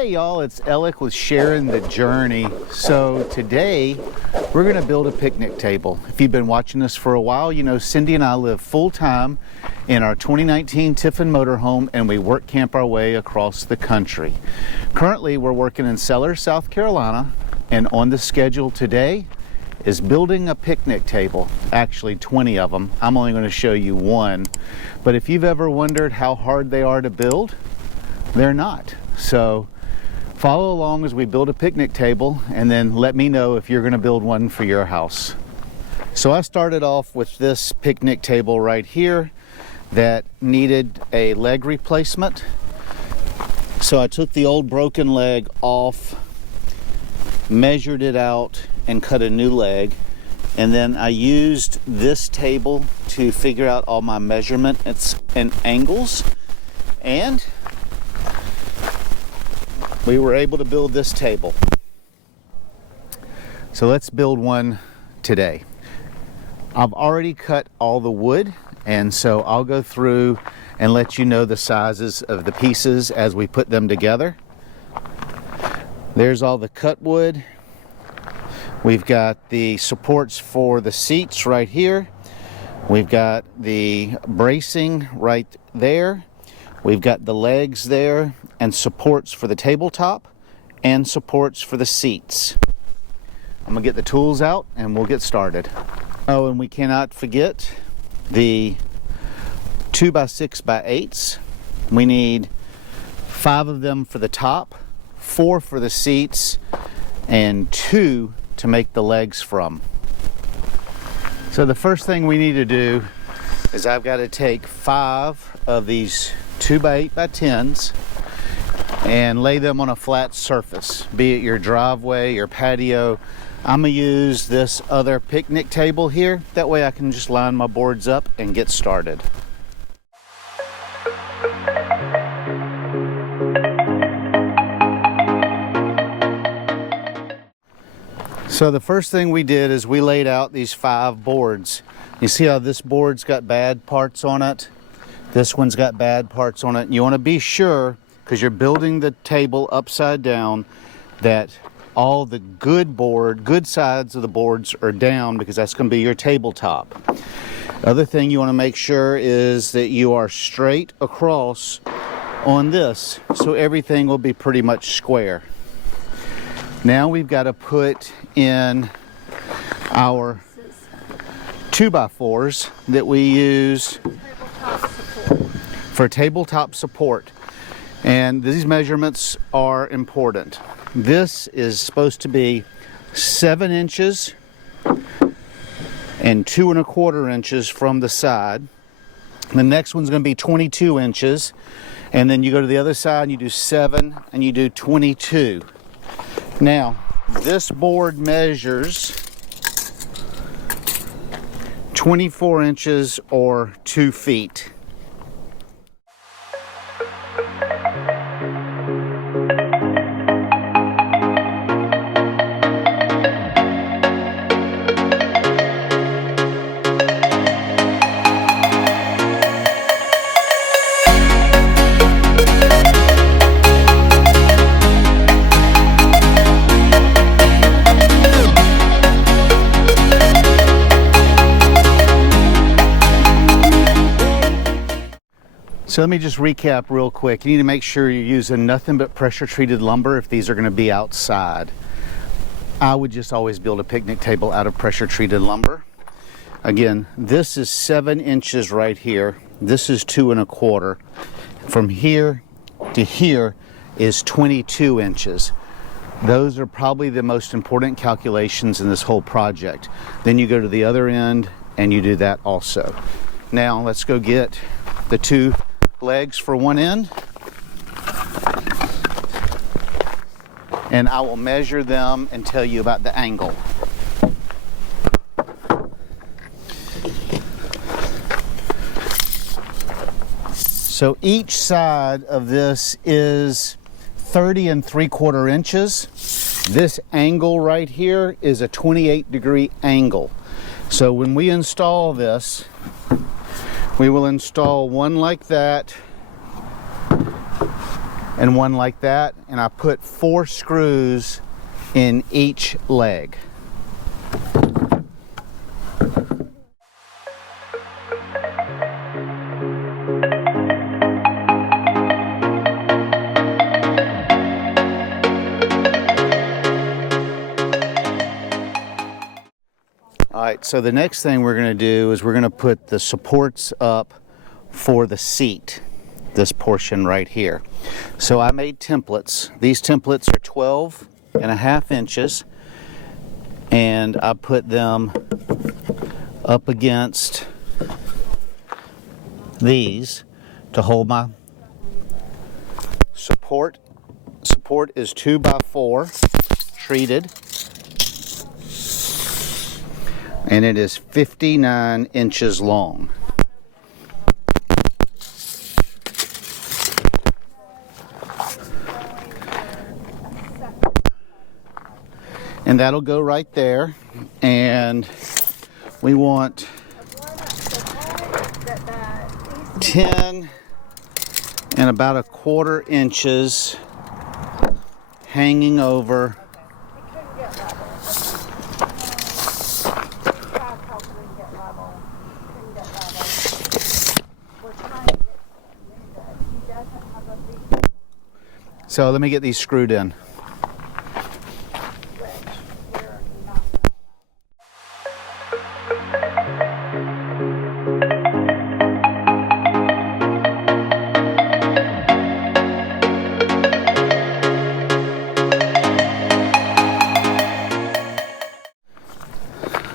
Hey y'all, it's Alec with Sharing the Journey. So today we're going to build a picnic table. If you've been watching us for a while, you know Cindy and I live full-time in our 2019 Tiffin motorhome, and we work camp our way across the country. Currently we're working in Sellers, South Carolina, and on the schedule today is building a picnic table. Actually 20 of them. I'm only going to show you one, but if you've ever wondered how hard they are to build, they're not. So follow along as we build a picnic table, and then let me know if you're going to build one for your house. So I started off with this picnic table right here that needed a leg replacement. So I took the old broken leg off, measured it out, and cut a new leg. And then I used this table to figure out all my measurements and angles, and we were able to build this table. So let's build one today. I've already cut all the wood, and so I'll go through and let you know the sizes of the pieces as we put them together. There's all the cut wood. We've got the supports for the seats right here. We've got the bracing right there. We've got the legs there, and supports for the tabletop and supports for the seats. I'm gonna get the tools out and we'll get started. Oh, and we cannot forget the 2x6x8s. We need 5 of them for the top, 4 for the seats, and 2 to make the legs from. So the first thing we need to do is I've got to take 5 of these 2x8x10s and lay them on a flat surface, be it your driveway, your patio. I'm gonna use this other picnic table here. That way I can just line my boards up and get started. So the first thing we did is we laid out these 5 boards. You see how this board's got bad parts on it? This one's got bad parts on it. You want to be sure, because you're building the table upside down, that all the good sides of the boards are down, because that's going to be your tabletop. Other thing you want to make sure is that you are straight across on this, so everything will be pretty much square. Now we've got to put in our 2x4s that we use for tabletop support, and these measurements are important. This is supposed to be 7 inches and 2 1/4 inches from the side. The next one's going to be 22 inches, and then you go to the other side and you do 7 and you do 22. Now this board measures 24 inches or 2 feet. So let me just recap real quick. You need to make sure you're using nothing but pressure treated lumber if these are going to be outside. I would just always build a picnic table out of pressure treated lumber. Again, this is 7 inches right here. This is 2 1/4. From here to here is 22 inches. Those are probably the most important calculations in this whole project. Then you go to the other end and you do that also. Now let's go get the 2 legs for one end, and I will measure them and tell you about the angle. So each side of this is 30 3/4 inches. This angle right here is a 28-degree angle. So when we install this, we will install one like that and one like that, and I put 4 screws in each leg. All right, so the next thing we're going to do is we're going to put the supports up for the seat, this portion right here. So I made templates. These templates are 12.5 inches, and I put them up against these to hold my support. Support is 2x4 treated, and it is 59 inches long. And that'll go right there, and we want 10 and about 1/4 inches hanging over So let me get these screwed in.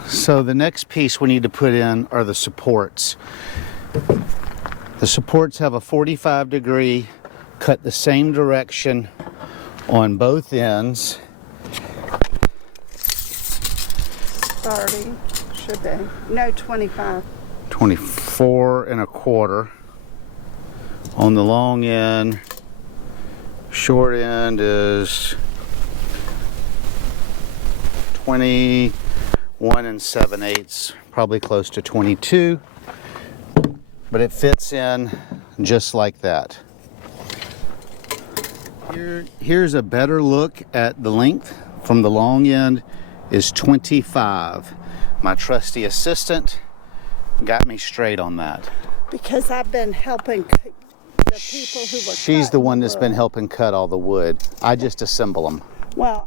So the next piece we need to put in are the supports. The supports have a 45-degree cut the same direction on both ends. 30 should be. No, 25. 24.25 on the long end. Short end is 21 7/8, probably close to 22, but it fits in just like that. Here's a better look at the length. From the long end is 25. My trusty assistant got me straight on that. Because I've been helping the people who were She's the one that's wood. been helping cut all the wood. I just assemble them. Well,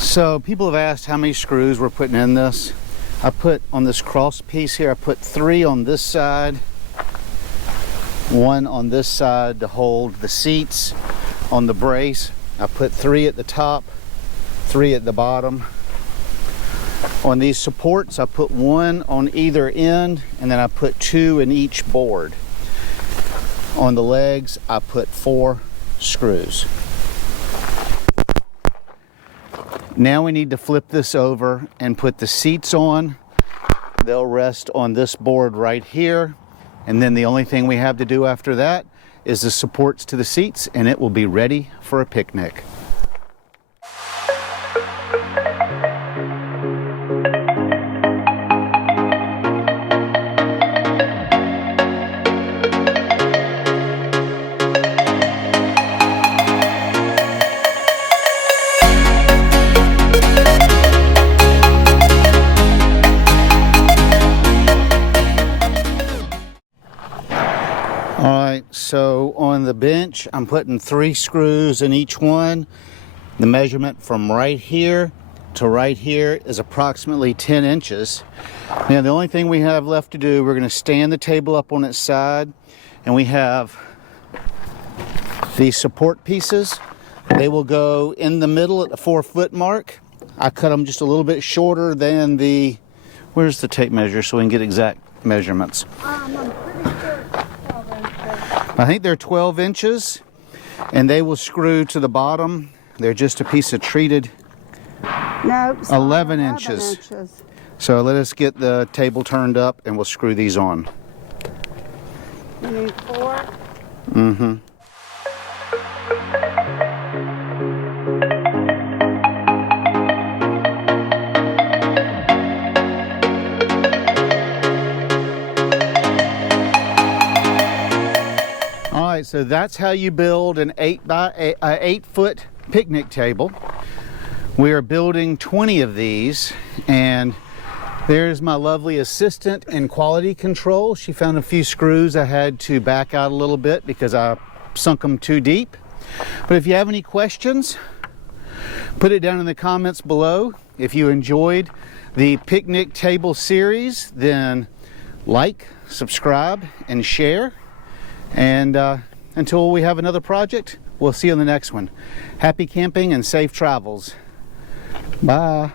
so people have asked how many screws we're putting in this. I put on this cross piece here, I put 3 on this side, 1 on this side to hold the seats. On the brace, I put 3 at the top, 3 at the bottom. On these supports, I put 1 on either end, and then I put 2 in each board. On the legs, I put 4 screws. Now we need to flip this over and put the seats on. They'll rest on this board right here. And then the only thing we have to do after that is the supports to the seats, and it will be ready for a picnic. So on the bench, I'm putting 3 screws in each one. The measurement from right here to right here is approximately 10 inches. Now the only thing we have left to do, we're going to stand the table up on its side, and we have these support pieces. They will go in the middle at the 4-foot mark. I cut them just a little bit shorter than the, where's the tape measure so we can get exact measurements? I'm pretty sure it's 12 inches. I think they're 12 inches, and they will screw to the bottom. They're just a piece of treated No, 11 inches. So let us get the table turned up and we'll screw these on. You need 4? Mm-hmm. right, so that's how you build an 8-foot picnic table. We are building 20 of these, and there's my lovely assistant in quality control. She found a few screws I had to back out a little bit because I sunk them too deep. But if you have any questions, put it down in the comments below. If you enjoyed the picnic table series, then like, subscribe, and share. And until we have another project, we'll see you on the next one. Happy camping and safe travels. Bye.